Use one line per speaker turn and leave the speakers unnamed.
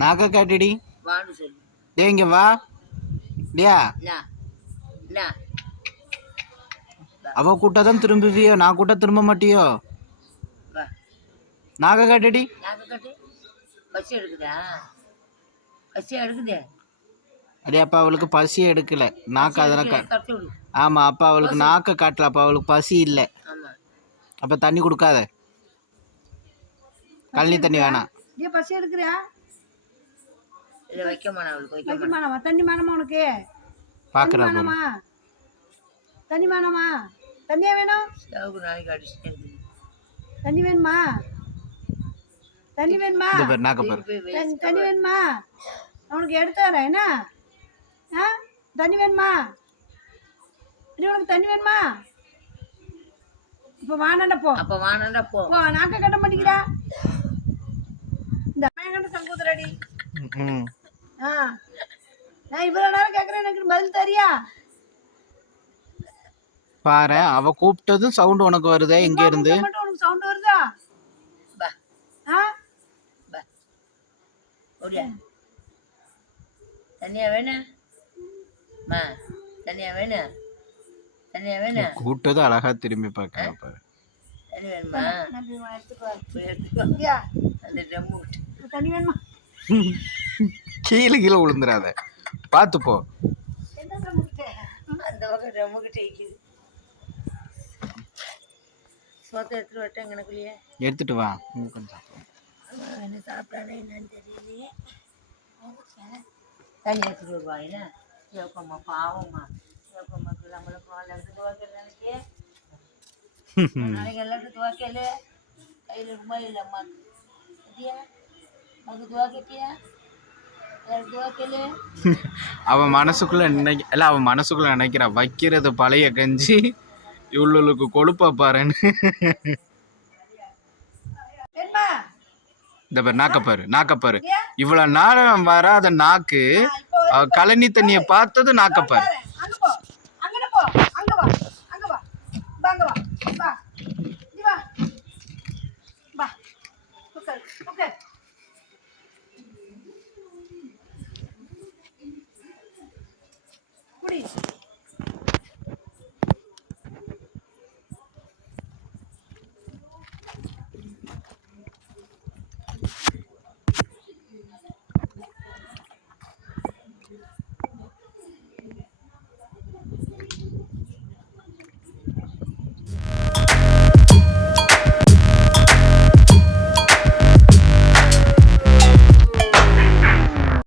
நாக்க காட்டுடி.
வான்னு சொல்லு.
டேய் இங்க வா. டியா அவ கூட்டா தான் திரும்புவியோ? நான் கூட்ட திரும்ப மாட்டியோ?
வா.
நாக்க காட்டுடி.
கட்டு. பசி எடுக்குதா? பசி எடுக்குதே?
அடே அப்பா அவளுக்கு பசி எடுக்கல. நாக்கு அதெல்லாம் கா
தட்டு விடு.
ஆமா அப்பா அவளுக்கு நாக்க காட்டல. அப்பா அவளுக்கு பசி இல்லை. அப்ப தண்ணி கொடுக்காத. கழனி தண்ணி வேணாம்.
பசி எடுக்கிறியா?
இல்லை வைக்க மாட்டேன் அவளுக்கு வைக்க
மானமா தண்ணி மானமா உனக்கு?
பாக்குறா பாரு
மானமா? தண்ணி மானமா? தண்ணியா வேணும்?
ஸ்டவ்க்கு நாளைக்கு அடிச்சுட்டு இருக்குது
தண்ணி. வேணுமா? தண்ணி வேணுமா?
இந்த பேர் நாக்க பாரு.
போய் வை
தண்ணி தண்ணி வேணுமா? உனக்கு எடுத்து வரேன் என்ன? ஆ? தண்ணி வேணுமா? உனக்கு தண்ணி வேணுமா? இப்போ வானண்ட போ.
அப்போ வானண்டா போ.
போ நாக்க கட்ட மாட்டேங்கிறா. இந்த கண்ட சங்கூதரடி
ம்
ஆ நான் இவ்வளோ நேரம் கேட்குறேன் எனக்கு பதில் தெரியா?
பாரு அவ கூப்பிட்டதும் சவுண்ட் உனக்கு வருதே இங்க இருந்து.
உனக்கு சவுண்ட் வருதா?
பா.
ஆ?
பா. ஓடியா. தண்ணியா வேணும் மா தண்ணியா வேணும் தண்ணியா வேணும்
கூப்பிட்டதும் அழகா திரும்பி பார்க்கறா பாரு.
தண்ணி வேணுமா? அந்த
தண்ணி வேணுமா?
கீழே கீழே விழுந்துடாத பார்த்து போ
அந்த சோத்தை எடுத்துட்டு வரட்டேன் எனக்குள்ளேயே
எடுத்துட்டு வா கொஞ்சம்
என்ன சாப்பிட்டானே என்னன்னு தெரியலையே. தண்ணி எடுத்துட்டு வருவா என்ன? சிவப்பம்மா பாவம்மா. சிவப்பம்மாக்கு நம்மளை பால் எடுத்து துவைக்கல நினைக்கே நாளைக்கு எல்லாத்தையும் துவைக்கல. கையில் இருக்குமா இல்லை அம்மாக்கு அம்மாக்கு துவைக்கட்டியா?
அவன் மனசுக்குள்ள நினைக்க இல்ல அவன் மனசுக்குள்ள நினைக்கிறா. வைக்கிறது பழைய கஞ்சி. இவ்வளவுக்கு கொழுப்பா பாருன்னு. இந்த பாரு நாக்கப்பாரு நாக்கப்பாரு இவ்வளவு நேரம் வராத நாக்கு கழனி தண்ணிய பார்த்தது நாக்கப்பாரு
அங்க